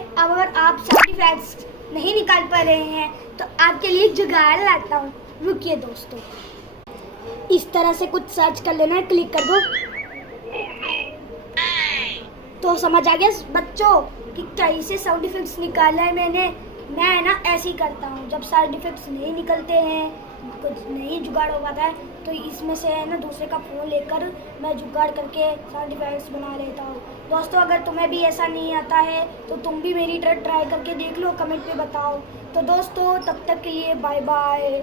अब अगर आप साउंड इफेक्ट्स नहीं निकाल पा रहे हैं तो आपके लिए जुगाड़ लाता हूँ। रुकिए दोस्तों, इस तरह से कुछ सर्च कर लेना, क्लिक कर दो तो समझ आ गया बच्चों कि कैसे साउंड इफेक्ट्स निकाला है मैंने। मैं ना ऐसे ही करता हूँ, जब साउंड इफेक्ट्स नहीं निकलते हैं, कुछ नहीं जुगाड़ हो पाता है, तो इसमें से है ना दूसरे का फ़ोन लेकर मैं जुगाड़ करके साउंड इफेक्ट्स बना लेता हूँ। दोस्तों अगर तुम्हें भी ऐसा नहीं आता है तो तुम भी मेरी तरह ट्राई करके देख लो, कमेंट पे बताओ। तो दोस्तों तब तक के लिए बाय बाय।